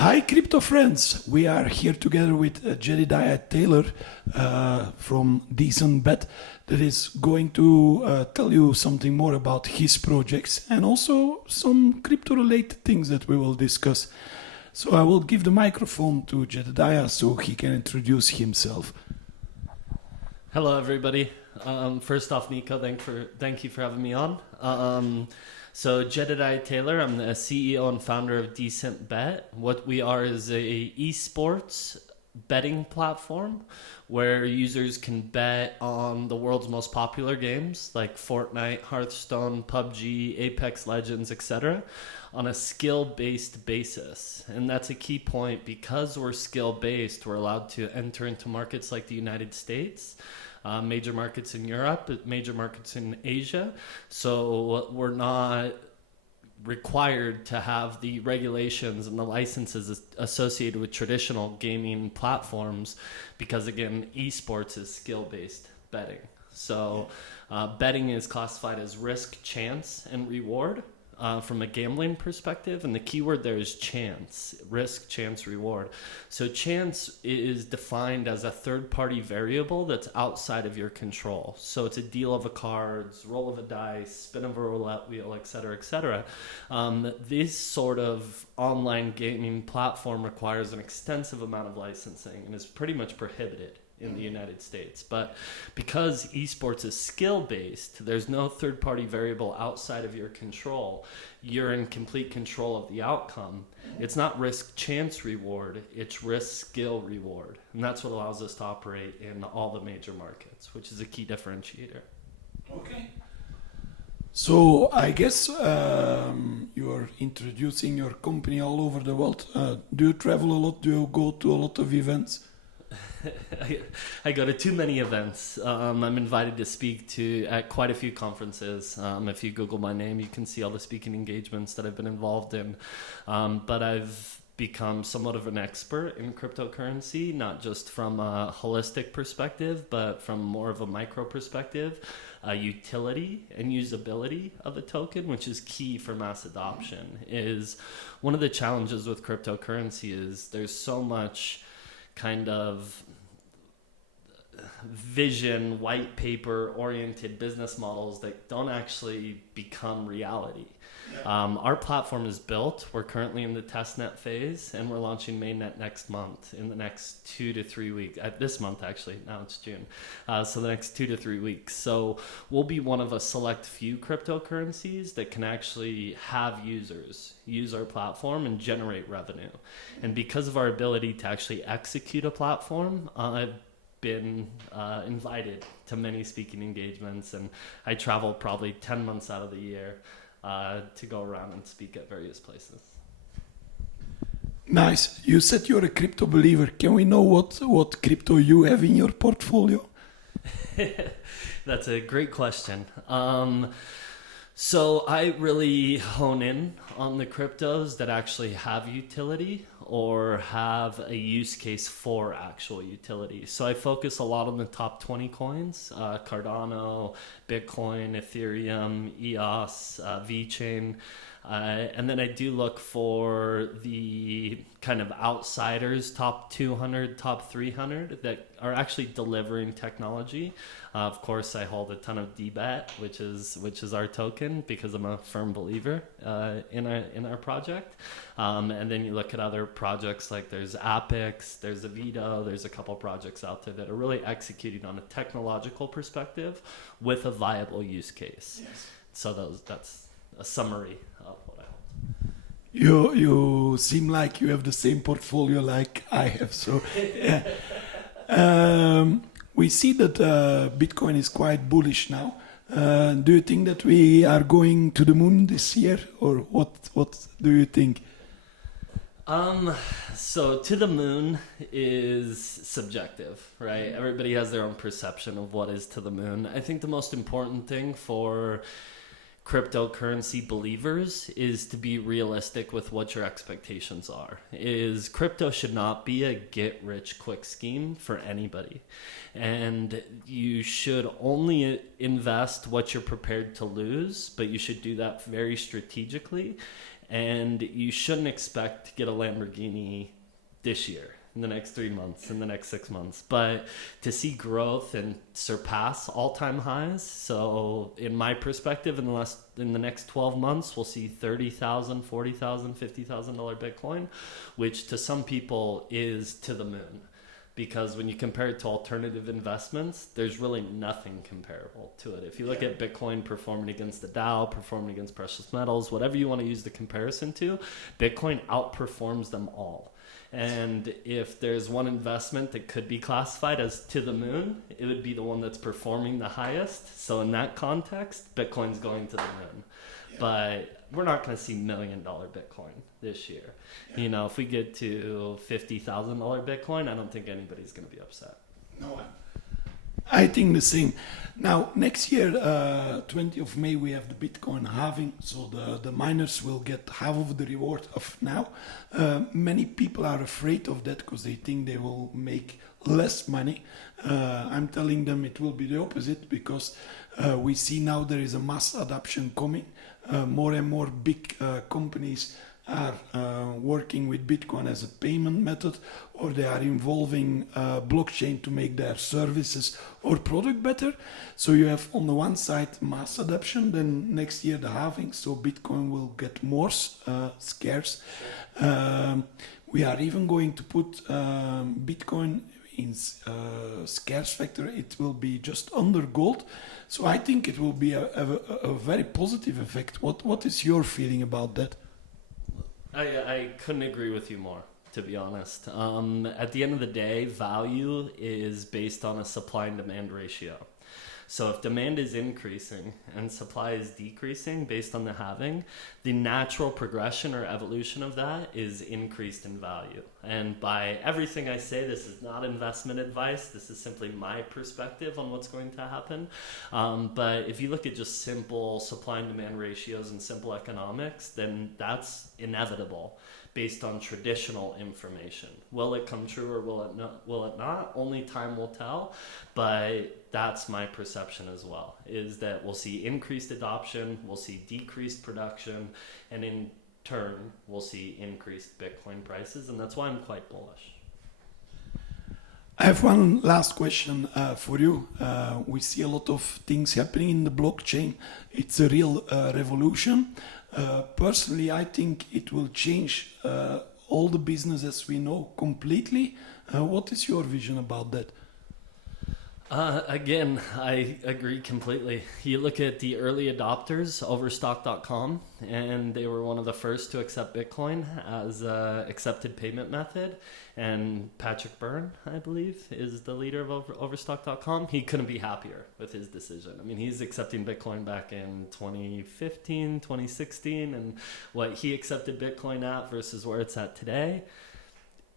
Hi, crypto friends. We are here together with Jedidiah Taylor from Decent.bet that is going to tell you something more about his projects and also some crypto related things that we will discuss. So I will give the microphone to Jedidiah so he can introduce himself. Hello, everybody. First off, Nico, thank you for having me on. So Jedidiah Taylor, I'm the CEO and founder of Decent.bet. What we are is a esports betting platform where users can bet on the world's most popular games like Fortnite, Hearthstone, PUBG, Apex Legends, etc. on a skill-based basis. And that's a key point. Because we're skill-based, we're allowed to enter into markets like the United States, major markets in Europe, major markets in Asia. So we're not required to have the regulations and the licenses associated with traditional gaming platforms because, again, esports is skill-based betting. So betting is classified as risk, chance, and reward. From a gambling perspective, and the keyword there is chance, risk, chance, reward. So chance is defined as a third-party variable that's outside of your control. So it's a deal of a cards, roll of a dice, spin of a roulette wheel, et cetera, et cetera. This sort of online gaming platform requires an extensive amount of licensing and is pretty much prohibited in the United States. But because esports is skill-based, there's no third-party variable outside of your control. You're in complete control of the outcome. It's not risk, chance, reward. It's risk, skill, reward. And that's what allows us to operate in all the major markets, which is a key differentiator. Okay. So I guess you are introducing your company all over the world. Do you travel a lot? Do you go to a lot of events? I go to too many events. I'm invited to speak at quite a few conferences. If you Google my name, you can see all the speaking engagements that I've been involved in. But I've become somewhat of an expert in cryptocurrency, not just from a holistic perspective, but from more of a micro perspective. Utility and usability of a token, which is key for mass adoption, is one of the challenges with cryptocurrency. Is there's so much kind of vision, white paper oriented business models that don't actually become reality. Our platform is built. We're currently in the testnet phase, and we're launching mainnet next month, in the next 2 to 3 weeks. This month, actually. Now it's June. So the next 2 to 3 weeks. So we'll be one of a select few cryptocurrencies that can actually have users use our platform and generate revenue. And because of our ability to actually execute a platform, I've been invited to many speaking engagements, and I travel probably 10 months out of the year to go around and speak at various places. Nice. You said you're a crypto believer. Can we know what crypto you have in your portfolio? That's a great question. So I really hone in on the cryptos that actually have utility or have a use case for actual utility. So I focus a lot on the top 20 coins, Cardano, Bitcoin, Ethereum, EOS, VeChain. And then I do look for the kind of outsiders, top 200, top 300 that are actually delivering technology. Of course, I hold a ton of DBET, which is our token, because I'm a firm believer in our project. And then you look at other projects like there's Apix, there's Avito, there's a couple projects out there that are really executing on a technological perspective with a viable use case. Yes. So that's a summary of what I hold. You seem like you have the same portfolio like I have. So yeah. We see that Bitcoin is quite bullish now. Do you think that we are going to the moon this year, or what do you think? So to the moon is subjective, right? Everybody has their own perception of what is to the moon. I think the most important thing for cryptocurrency believers is to be realistic with what your expectations are. Is crypto should not be a get rich quick scheme for anybody. And you should only invest what you're prepared to lose, but you should do that very strategically And you shouldn't expect to get a Lamborghini this year, in the next 3 months, in the next 6 months. But to see growth and surpass all-time highs, so in my perspective, in the next 12 months, we'll see $30,000, $40,000, $50,000 Bitcoin, which to some people is to the moon. Because when you compare it to alternative investments, there's really nothing comparable to it. If you look at Bitcoin performing against the Dow, performing against precious metals, whatever you want to use the comparison to, Bitcoin outperforms them all. And if there's one investment that could be classified as to the moon, it would be the one that's performing the highest. So in that context, Bitcoin's going to the moon. But we're not going to see $1 million Bitcoin this year. You know, if we get to $50,000 Bitcoin, I don't think anybody's going to be upset. No, I think the same. Now, next year, 20th of May, we have the Bitcoin halving. So the miners will get half of the reward of now. Many people are afraid of that because they think they will make less money. I'm telling them it will be the opposite because we see now there is a mass adoption coming. More and more big companies are working with Bitcoin as a payment method, or they are involving blockchain to make their services or product better. So you have on the one side mass adoption, then next year the halving, so Bitcoin will get more scarce. We are even going to put Bitcoin in scarce factor. It will be just under gold. So I think it will be a very positive effect. What is your feeling about that? I couldn't agree with you more, to be honest. At the end of the day, value is based on a supply and demand ratio. So if demand is increasing and supply is decreasing based on the halving, the natural progression or evolution of that is increased in value. And by everything I say, this is not investment advice. This is simply my perspective on what's going to happen. But if you look at just simple supply and demand ratios and simple economics, then that's inevitable based on traditional information. Will it come true or will it not? Only time will tell. But that's my perception as well, is that we'll see increased adoption, we'll see decreased production, and in turn, we'll see increased Bitcoin prices, and that's why I'm quite bullish. I have one last question for you. We see a lot of things happening in the blockchain. It's a real revolution. Personally, I think it will change all the business as we know completely. What is your vision about that? Again, I agree completely. You look at the early adopters, Overstock.com, and they were one of the first to accept Bitcoin as an accepted payment method. And Patrick Byrne, I believe, is the leader of Overstock.com. He couldn't be happier with his decision. I mean, he's accepting Bitcoin back in 2015, 2016, and what he accepted Bitcoin at versus where it's at today,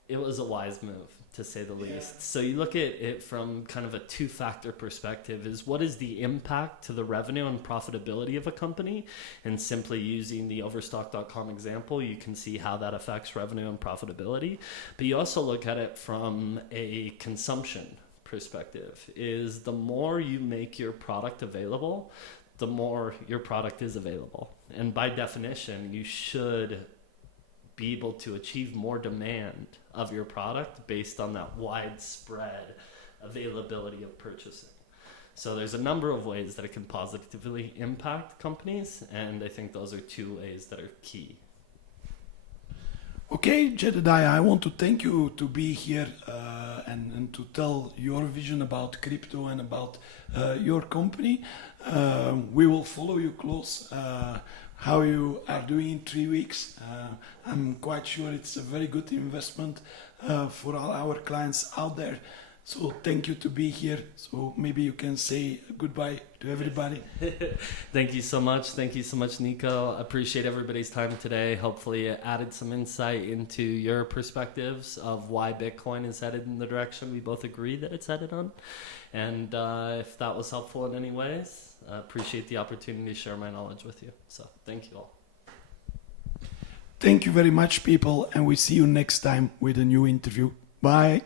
it was a wise move, to say the least. So you look at it from kind of a two-factor perspective, is what is the impact to the revenue and profitability of a company? And simply using the Overstock.com example, you can see how that affects revenue and profitability. But you also look at it from a consumption perspective, is the more you make your product available, the more your product is available. And by definition, you should be able to achieve more demand of your product based on that widespread availability of purchasing. So there's a number of ways that it can positively impact companies, and I think those are two ways that are key. Okay, Jedidiah, I want to thank you to be here and to tell your vision about crypto and about your company. We will follow you close. How you are doing in 3 weeks. I'm quite sure it's a very good investment for all our clients out there. So thank you to be here. So maybe you can say goodbye to everybody. Thank you so much. Thank you so much, Nico. I appreciate everybody's time today. Hopefully it added some insight into your perspectives of why Bitcoin is headed in the direction we both agree that it's headed on. And if that was helpful in any ways, I appreciate the opportunity to share my knowledge with you. So thank you all. Thank you very much, people. And we see you next time with a new interview. Bye.